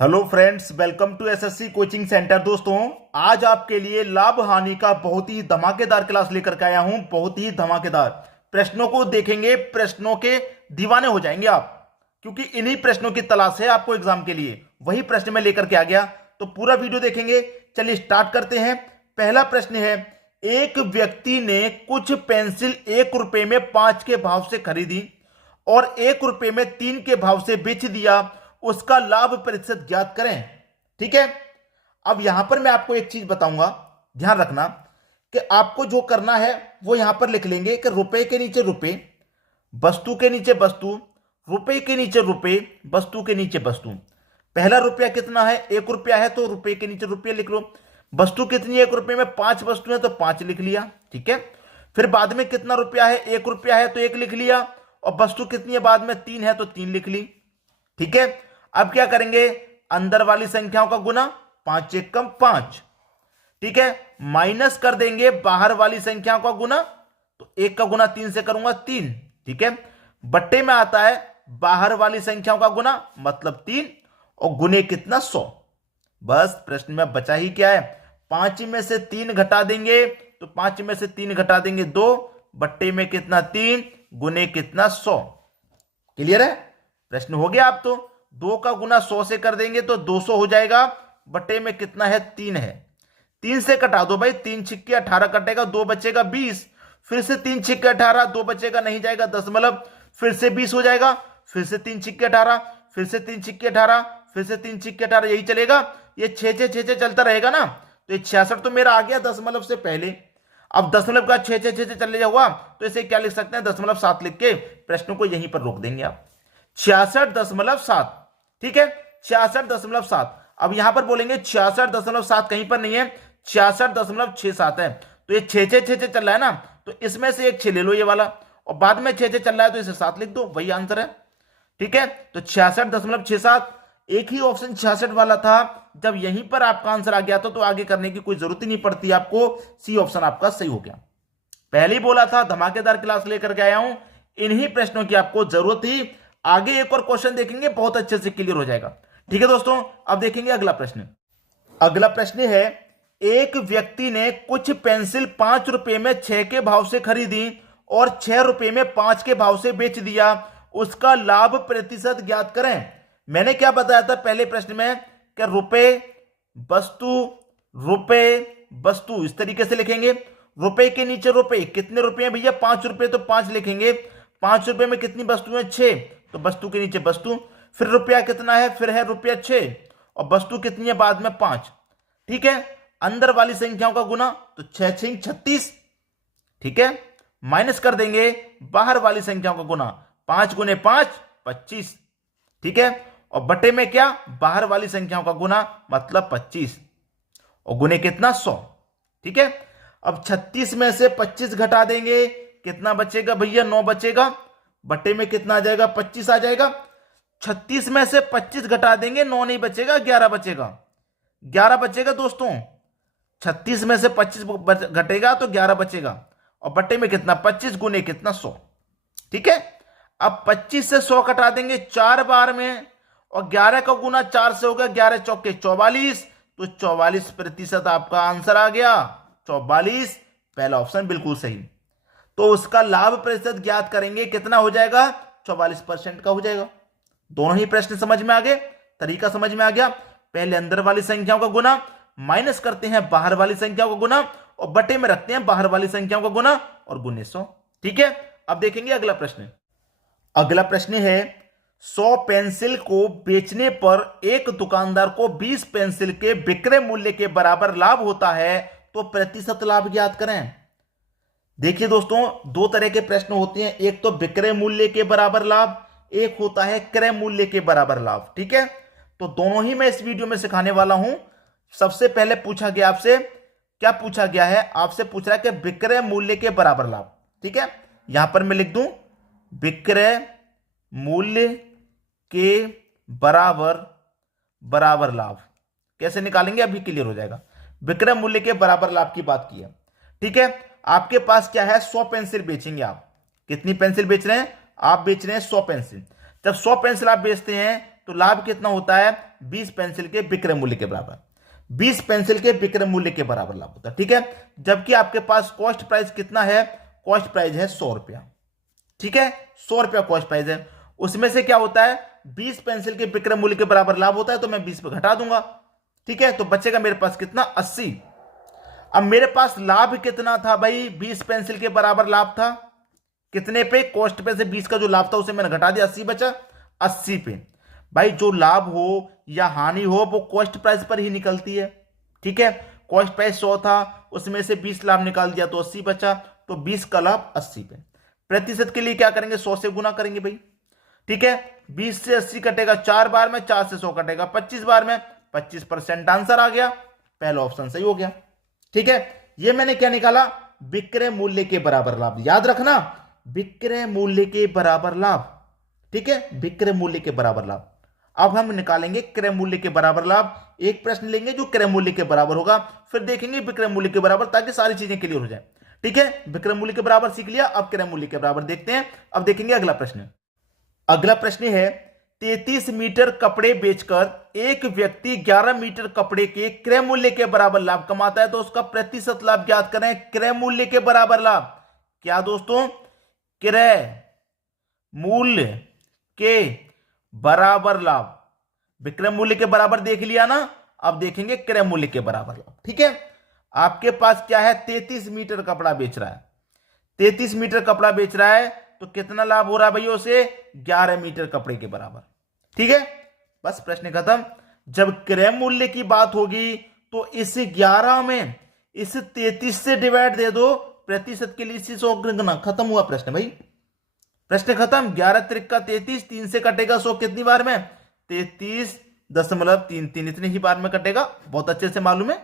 Hello friends, welcome to SSC coaching centre. दोस्तों, आज आपके लिए लाभ हानि का बहुत ही धमाकेदार क्लास लेकर के आया हूं। बहुत ही धमाकेदार प्रश्नों को देखेंगे, प्रश्नों के दीवाने हो जाएंगे आप, क्योंकि इन्हीं प्रश्नों की तलाश है आपको एग्जाम के लिए। वही प्रश्न मैं लेकर के आ गया, तो पूरा वीडियो देखेंगे। चलिए स्टार्ट करते हैं। पहला प्रश्न है, एक व्यक्ति ने कुछ पेंसिल 1 रुपए में 5 के भाव से खरीदी और 1 रुपए में 3 के भाव से बेच दिया, उसका लाभ प्रतिशत ज्ञात करें। ठीक है, अब यहां पर मैं आपको एक चीज बताऊंगा, ध्यान रखना कि आपको जो करना है वो यहां पर लिख लेंगे कि रुपए के नीचे रुपए, वस्तु के नीचे वस्तु, रुपए के नीचे रुपए, वस्तु के नीचे वस्तु। पहला रुपया कितना है? 1 रुपया है, तो रुपए के नीचे रुपये लिख लो। वस्तु कितनी है 1 रुपये में? 5 वस्तु है, तो 5 लिख लिया। ठीक है, फिर बाद में कितना रुपया है? 1 रुपया है, तो 1 लिख लिया। और वस्तु कितनी है बाद में? 3 है, तो 3 लिख ली। ठीक है, अब क्या करेंगे? अंदर वाली संख्याओं का गुना, 5 एकम 5। ठीक है, माइनस कर देंगे बाहर वाली संख्याओं का गुना, तो 1 का गुना 3 से करूंगा 3। ठीक है, बट्टे में आता है बाहर वाली संख्याओं का गुना, मतलब 3, और गुने कितना? 100। बस प्रश्न में बचा ही क्या है? 5 में से 3 घटा देंगे, तो 5 में से 3 घटा देंगे 2, बट्टे में कितना? 3, गुने कितना? 100। क्लियर है? प्रश्न हो गया। आप तो 2 का गुना 100 से कर देंगे तो 200 हो जाएगा, बटे में कितना है? 3 है। 3 से कटा दो भाई, 3 छिक्के 18 कटेगा, 2 बचेगा 20। फिर से 3 छिक्के 18, 2 बचेगा, नहीं जाएगा दशमलव, फिर से 20 हो जाएगा। फिर से 3 छिक्के 18, फिर से 3 छिक्के 18, फिर से 3 छिक्के 18, यही चलेगा। ये 6 चलता रहेगा ना, तो ये 66 तो मेरा आ गया दशमलव से पहले। अब दशमलव का 6 चले हुआ, तो इसे क्या लिख सकते हैं? दशमलव 7 लिख के प्रश्नों को यहीं पर रोक देंगे आप। 66.7। ठीक है, 66.7। अब यहां पर बोलेंगे 66.7 कहीं पर नहीं है, 66.67 है। तो ये 6 चल रहा है ना, तो इसमें से एक 6 ले लो ये वाला, और बाद में 6 चल रहा है तो इसे 7 लिख दो, वही आंसर है। ठीक है, तो 66.67, एक ही ऑप्शन 66 वाला था। जब यहीं पर आपका आंसर आ गया तो आगे करने की कोई जरूरत ही नहीं पड़ती आपको। सी ऑप्शन आपका सही हो गया। पहले ही बोला था धमाकेदार क्लास लेकर के आया हूं, इन्हीं प्रश्नों की आपको जरूरत थी। आगे एक और क्वेश्चन देखेंगे, बहुत अच्छे से क्लियर हो जाएगा। ठीक है दोस्तों, अब देखेंगे अगला प्रश्न। अगला प्रश्न है, एक व्यक्ति ने कुछ पेंसिल 5 रुपए में 6 के भाव से खरीदी और 6 रुपए में 5 के भाव से बेच दिया, उसका लाभ प्रतिशत ज्ञात करें। मैंने क्या बताया था पहले प्रश्न में कि रुपए वस्तु, रुपए वस्तु, इस तरीके से लिखेंगे। रुपए के नीचे रुपए, कितने रुपए हैं भैया? 5 रुपए, तो 5 लिखेंगे। 5 रुपए में कितनी वस्तु है? 6, तो वस्तु के नीचे वस्तु। फिर रुपया कितना है? फिर है रुपया 6, और वस्तु कितनी है बाद में? 5। ठीक है, अंदर वाली संख्याओं का गुना, तो 6 6 36। ठीक है, माइनस कर देंगे बाहर वाली संख्याओं का गुना, 5 गुने 5 25। ठीक है, और बटे में क्या? बाहर वाली संख्याओं का गुना, मतलब 25, और गुने कितना? 100। ठीक है, अब 36 में से 25 घटा देंगे, कितना बचेगा भैया? 9 बचेगा, बटे में कितना आ जाएगा? 25 आ जाएगा। 36 में से 25 घटा देंगे, 9 नहीं बचेगा, 11 बचेगा। 11 बचेगा दोस्तों, 36 में से 25 घटेगा तो 11 बचेगा, और बटे में कितना? 25, गुने कितना? 100। ठीक है, अब 25 से 100 घटा देंगे 4 बार में, और 11 का गुना 4 से हो गया, 11 चौके 44, तो 44% आपका आंसर आ गया। 44, पहला ऑप्शन बिल्कुल सही। तो उसका लाभ प्रतिशत ज्ञात करेंगे, कितना हो जाएगा? 44% का हो जाएगा। दोनों ही प्रश्न समझ में आ गए, तरीका समझ में आ गया। पहले अंदर वाली संख्याओं का गुना, माइनस करते हैं बाहर वाली संख्याओं का गुना, और बटे में रखते हैं बाहर वाली संख्याओं का गुना, और गुने 100। ठीक है, अब देखेंगे अगला प्रश्न। अगला प्रश्न है, 100 पेंसिल को बेचने पर एक दुकानदार को 20 पेंसिल के विक्रय मूल्य के बराबर लाभ होता है, तो प्रतिशत लाभ ज्ञात करें। देखिए दोस्तों, 2 तरह के प्रश्न होते हैं, एक तो विक्रय मूल्य के बराबर लाभ, एक होता है क्रय मूल्य के बराबर लाभ। ठीक है, तो दोनों ही मैं इस वीडियो में सिखाने वाला हूं। सबसे पहले पूछा गया आपसे, क्या पूछा गया है? आपसे पूछ रहा है कि विक्रय मूल्य के बराबर लाभ। ठीक है, यहां पर मैं लिख दूं विक्रय मूल्य के बराबर लाभ। कैसे निकालेंगे अभी क्लियर हो जाएगा। विक्रय मूल्य के बराबर लाभ की बात की है। ठीक है, आपके पास क्या है? 100 पेंसिल बेचेंगे आप। कितनी पेंसिल बेच रहे हैं? आप बेच रहे हैं 100 पेंसिल। जब 100 पेंसिल आप बेचते हैं तो लाभ कितना होता है? 20 पेंसिल के विक्रय मूल्य के बराबर। 20 पेंसिल के विक्रय मूल्य के बराबर लाभ होता है, ठीक है। जबकि आपके पास कॉस्ट प्राइस कितना है? कॉस्ट प्राइस है 100 रुपया, ठीक है। 100 रुपया कॉस्ट प्राइस है। उसमें से क्या होता है? 20 पेंसिल के विक्रय मूल्य के बराबर लाभ होता है, तो मैं 20 पे घटा दूंगा, ठीक है। तो बचेगा मेरे पास कितना? 80। अब मेरे पास लाभ कितना था भाई? 20 पेंसिल के बराबर लाभ था। कितने पे? कॉस्ट पे से 20 का जो लाभ था उसे मैंने घटा दिया, 80 बचा। 80 पे भाई जो लाभ हो या हानि हो वो कॉस्ट प्राइस पर ही निकलती है, ठीक है। कॉस्ट प्राइस 100 था, उसमें से 20 लाभ निकाल दिया तो 80 बचा, तो 20 का लाभ 80 पे। प्रतिशत के लिए क्या करेंगे? 100 से गुना करेंगे भाई, ठीक है। 20 से 80 कटेगा 4 बार में, 4 से 100 कटेगा 25 बार में, 25% आंसर आ गया। पहला ऑप्शन सही हो गया, ठीक है। ये मैंने क्या निकाला? विक्रय मूल्य के बराबर लाभ। याद रखना, विक्रय मूल्य के बराबर लाभ, ठीक है। विक्रय मूल्य के बराबर लाभ। अब हम निकालेंगे क्रय मूल्य के बराबर लाभ। एक प्रश्न लेंगे जो क्रय मूल्य के बराबर होगा, फिर देखेंगे विक्रय मूल्य के बराबर, ताकि सारी चीजें क्लियर हो जाए, ठीक है। विक्रय मूल्य के बराबर सीख लिया, अब क्रय मूल्य के बराबर देखते हैं। अब देखेंगे अगला प्रश्न। अगला प्रश्न है 33 मीटर कपड़े बेचकर एक व्यक्ति 11 मीटर कपड़े के क्रय मूल्य के बराबर लाभ कमाता है, तो उसका प्रतिशत लाभ ज्ञात करें। क्रय मूल्य के बराबर लाभ क्या दोस्तों? क्रय मूल्य के बराबर लाभ। विक्रय मूल्य के बराबर देख लिया ना, अब देखेंगे क्रय मूल्य के बराबर लाभ, ठीक है। आपके पास क्या है? 33 मीटर कपड़ा बेच रहा है। 33 मीटर कपड़ा बेच रहा है, तो कितना लाभ हो रहा है भैया उसे? 11 मीटर कपड़े के बराबर, ठीक है। बस प्रश्न खत्म। जब क्रय मूल्य की बात होगी तो इस 11 में इस 33 से डिवाइड दे दो, प्रतिशत के लिए इसी 100 गुना, खत्म हुआ प्रश्न भाई। प्रश्न खत्म। 11 त्रिक का 33, 3 से कटेगा 100 कितनी बार में? 33.33, इतने ही बार में कटेगा। बहुत अच्छे से मालूम है,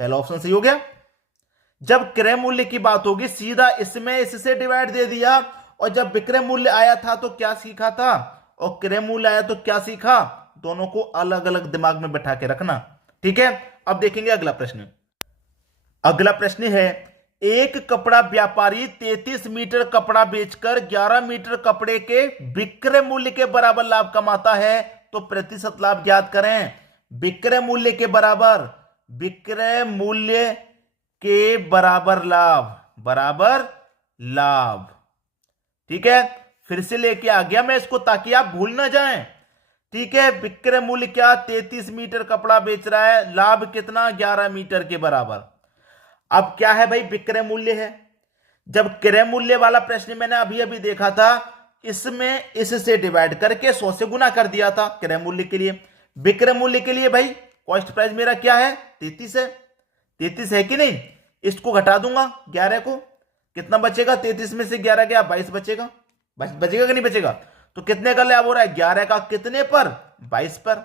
पहला ऑप्शन सही हो गया। जब क्रय मूल्य की बात होगी सीधा इसमें इससे डिवाइड दे दिया, और जब विक्रय मूल्य आया था तो क्या सीखा था, और क्रय मूल्य आया तो क्या सीखा, दोनों को अलग अलग दिमाग में बैठा के रखना, ठीक है। अब देखेंगे अगला प्रश्न। अगला प्रश्न है एक कपड़ा व्यापारी 33 मीटर कपड़ा बेचकर 11 मीटर कपड़े के विक्रय मूल्य के बराबर लाभ कमाता है, तो प्रतिशत लाभ ज्ञात करें। विक्रय मूल्य के बराबर, विक्रय मूल्य के बराबर लाभ, बराबर लाभ, ठीक है। फिर से लेके आ गया मैं इसको ताकि आप भूल ना जाएं, ठीक है। विक्रय मूल्य क्या? 33 मीटर कपड़ा बेच रहा है, लाभ कितना? 11 मीटर के बराबर। अब क्या है भाई? विक्रय मूल्य है। जब क्रय मूल्य वाला प्रश्न मैंने अभी अभी देखा था, इसमें इससे डिवाइड करके 100 से गुना कर दिया था क्रय मूल्य के लिए। विक्रय मूल्य के लिए भाई कॉस्ट प्राइस मेरा क्या है? 33 है। 33 है कि नहीं? इसको घटा दूंगा 11 को, कितना बचेगा? 33 में से 11 गया 22 बचेगा। बचेगा कि नहीं बचेगा? तो कितने का लाभ हो रहा है? 11 का कितने पर? 22 पर।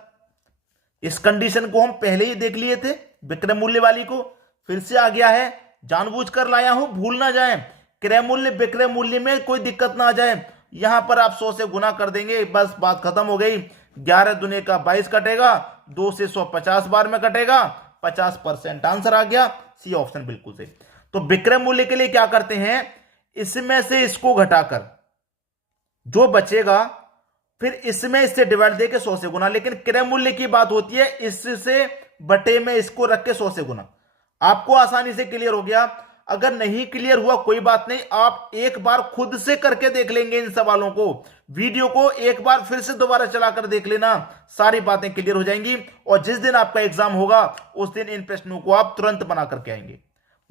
इस कंडीशन को हम पहले ही देख लिए थे विक्रय मूल्य वाली को, फिर से आ गया है, जानबूझकर लाया हूं, भूल ना जाए। क्रय मूल्य विक्रय मूल्य में कोई दिक्कत ना आ जाए। यहां पर आप 100 से गुना कर देंगे, बस बात खत्म हो गई। 11 दुने का 22 कटेगा, 2 से 100 50 बार में कटेगा, 50% आंसर आ गया। सी ऑप्शन बिल्कुल सही। तो विक्रय मूल्य के लिए क्या करते हैं? इसमें से इसको घटाकर जो बचेगा फिर इसमें इससे डिवाइड देके 100 से गुना। लेकिन क्रय मूल्य की बात होती है इससे बटे में इसको रख के 100 से गुना। आपको आसानी से क्लियर हो गया। अगर नहीं क्लियर हुआ कोई बात नहीं, आप एक बार खुद से करके देख लेंगे इन सवालों को, वीडियो को एक बार फिर से दोबारा चलाकर देख लेना, सारी बातें क्लियर हो जाएंगी। और जिस दिन आपका एग्जाम होगा उस दिन इन प्रश्नों को आप तुरंत बना करके आएंगे।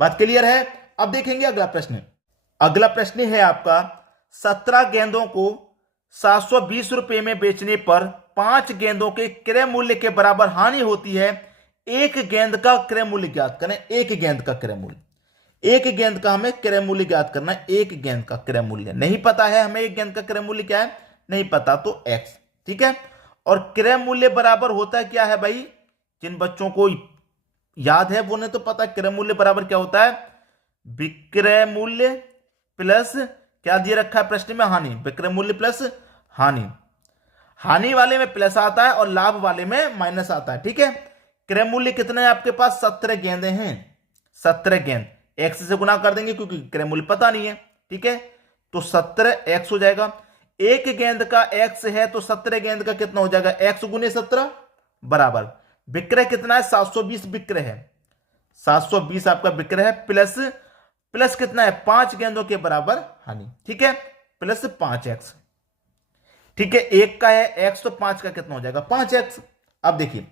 बात क्लियर है? अब देखेंगे अगला प्रश्न। अगला प्रश्न है आपका 17 गेंदों को 720 रुपए में बेचने पर 5 गेंदों के क्रय मूल्य के बराबर हानि होती है। एक गेंद का क्रय मूल्य ज्ञात करें। एक गेंद का क्रय मूल्य, एक गेंद का हमें क्रय मूल्य ज्ञात करना है। एक गेंद का क्रय मूल्य नहीं पता है हमें, एक गेंद का क्रय मूल्य क्या है नहीं पता, तो x, ठीक है। और क्रय मूल्य बराबर होता है क्या है भाई? जिन बच्चों को याद है वो ने तो पता, क्रय मूल्य बराबर क्या होता है? विक्रय मूल्य प्लस क्या दिए रखा है प्रश्न में? हानि। विक्रय मूल्य प्लस हानि। हानि वाले में प्लस आता है और लाभ वाले में माइनस आता है, ठीक है। क्रय मूल्य कितने हैं आपके पास? 17 गेंदे हैं। 17 गेंद x से गुना कर देंगे क्योंकि क्रय मूल्य पता नहीं है, ठीक है। तो 17x हो जाएगा। एक गेंद का x है तो 17 गेंद का कितना हो जाएगा, x गुने 17 बराबर विक्रय कितना है, 720 विक्रय है, 720 आपका विक्रय है, प्लस प्लस कितना है, 5 गेंदों के बराबर हानि, ठीक है, प्लस 5x, ठीक है, एक का है x तो 5 का कितना हो जाएगा, 5x। अब देखिए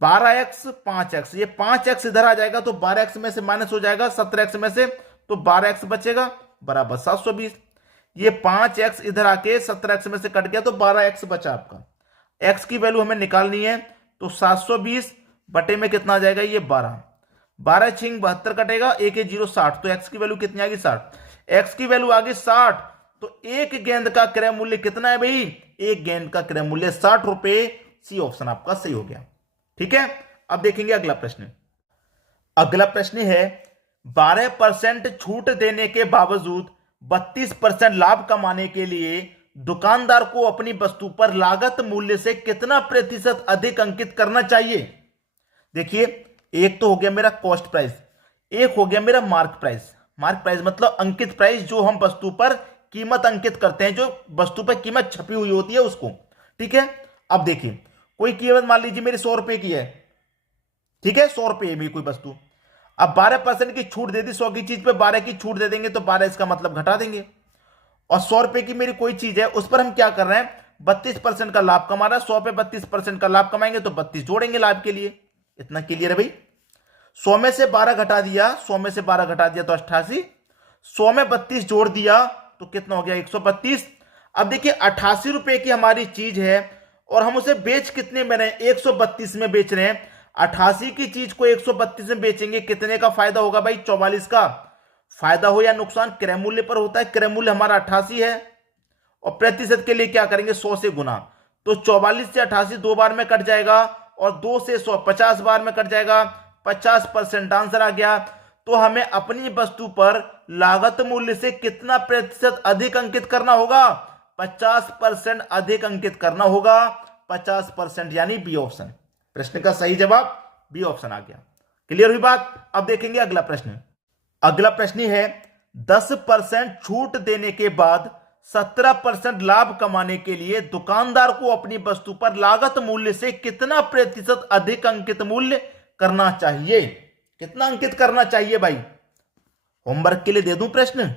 12x 5x, ये 5x इधर आ जाएगा तो 12x में से माइनस हो जाएगा 17x में से, तो 12x बचेगा बराबर 720। ये 5x इधर आके 17x में से कट गया तो 12x बचा आपका, x की वैल्यू हमें निकालनी है, तो 720 बटे में कितना आ जाएगा, ये 12, 12 छिंग 72 कटेगा, 1 है 0 60, तो x की वैल्यू कितनी आ गई 60, x की वैल्यू आ गई 60, तो एक गेंद का क्रय मूल्य कितना है भाई, एक गेंद का क्रय मूल्य 60 रुपए, सी ऑप्शन आपका सही हो गया, ठीक है। अब देखेंगे अगला प्रश्न, अगला प्रश्न है 12% छूट देने के बावजूद 32% लाभ कमाने के लिए दुकानदार को अपनी वस्तु पर लागत मूल्य से कितना प्रतिशत अधिक अंकित करना चाहिए। देखिए एक तो हो गया मेरा कॉस्ट प्राइस, एक हो गया मेरा मार्क प्राइस, मार्क प्राइस मतलब अंकित प्राइस, जो हम वस्तु पर कीमत अंकित करते हैं, जो वस्तु पर कीमत छपी हुई होती है उसको, ठीक है। अब देखिए कोई कीमत मान लीजिए मेरी 100 रुपए की है, ठीक है, 100 रुपए में कोई वस्तु, अब 12% की छूट दे दी, 100 की चीज पे 12 की छूट दे देंगे तो 12 इसका मतलब घटा देंगे, और 100 रुपए की मेरी कोई चीज है उस पर हम क्या कर रहे हैं, 32% का लाभ कमा रहा है, 100 पे 32% का लाभ कमाएंगे तो 32 जोड़ेंगे लाभ के लिए, इतना क्लियर है भाई। 100 में से 12 घटा दिया, 100 में से 12 घटा दिया तो 88, 100 में 32 जोड़ दिया तो कितना हो गया 132। अब देखिए 88 रुपए की हमारी चीज है और हम उसे बेच कितने में रहे हैं, 132 में बेच रहे हैं, 88 की चीज को 132 में बेचेंगे, कितने का फायदा होगा भाई, 44 का। फायदा हो या नुकसान क्रय मूल्य पर होता है, क्रय मूल्य हमारा 88 है, और प्रतिशत के लिए क्या करेंगे 100 से गुना, तो 44 से 88 दो बार में कट जाएगा, और 2 से 100 50 बार में कट जाएगा, 50% आंसर आ गया। तो हमें अपनी वस्तु पर लागत मूल्य से कितना प्रतिशत अधिक अंकित करना होगा, 50% अधिक अंकित करना होगा, 50%, यानी बी ऑप्शन, प्रश्न का सही जवाब बी ऑप्शन आ गया। क्लियर हुई बात। अब देखेंगे अगला प्रश्न, अगला प्रश्न है 10% छूट देने के बाद 17% लाभ कमाने के लिए दुकानदार को अपनी वस्तु पर लागत मूल्य से कितना प्रतिशत अधिक अंकित मूल्य करना चाहिए, कितना अंकित करना चाहिए भाई। होमवर्क के लिए दे दूं प्रश्न,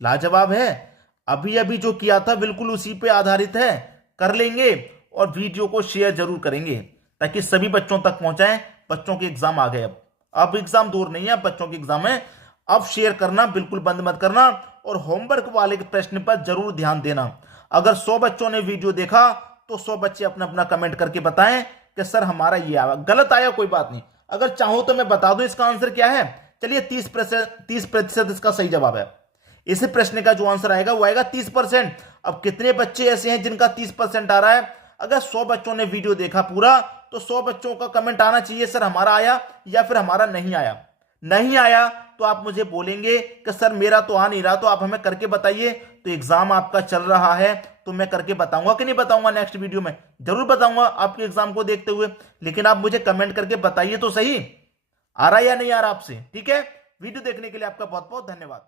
लाजवाब है, अभी अभी जो किया था बिल्कुल उसी पे आधारित है, कर लेंगे और वीडियो को शेयर जरूर करेंगे ताकि सभी बच्चों तक पहुंचाएं। बच्चों के एग्जाम आ गए, अब एग्जाम दूर नहीं है, बच्चों के एग्जाम है, अब शेयर करना बिल्कुल बंद मत करना, और होमवर्क वाले प्रश्न पर जरूर ध्यान देना। अगर 100 बच्चों ने वीडियो देखा तो 100 बच्चे अपना अपना कमेंट करके बताएं कि सर हमारा ये आया, गलत आया कोई बात नहीं, अगर चाहो तो मैं बता दूं इसका आंसर क्या है। चलिए 30% इसका सही जवाब है। इस प्रश्न का जो आंसर आएगा वो आएगा 30%। अब कितने बच्चे ऐसे हैं जिनका 30% आ रहा है, अगर 100 बच्चों ने वीडियो देखा पूरा तो 100 बच्चों का कमेंट आना चाहिए सर हमारा आया या फिर हमारा नहीं आया। नहीं आया तो आप मुझे बोलेंगे कि सर मेरा तो आ नहीं रहा, तो आप हमें करके बताइए। तो एग्जाम आपका चल रहा है तो मैं करके बताऊंगा कि नहीं बताऊंगा, नेक्स्ट वीडियो में जरूर बताऊंगा आपके एग्जाम को देखते हुए, लेकिन आप मुझे कमेंट करके बताइए तो सही आ रहा है या नहीं आ रहा आपसे। ठीक है, वीडियो देखने के लिए आपका बहुत बहुत धन्यवाद।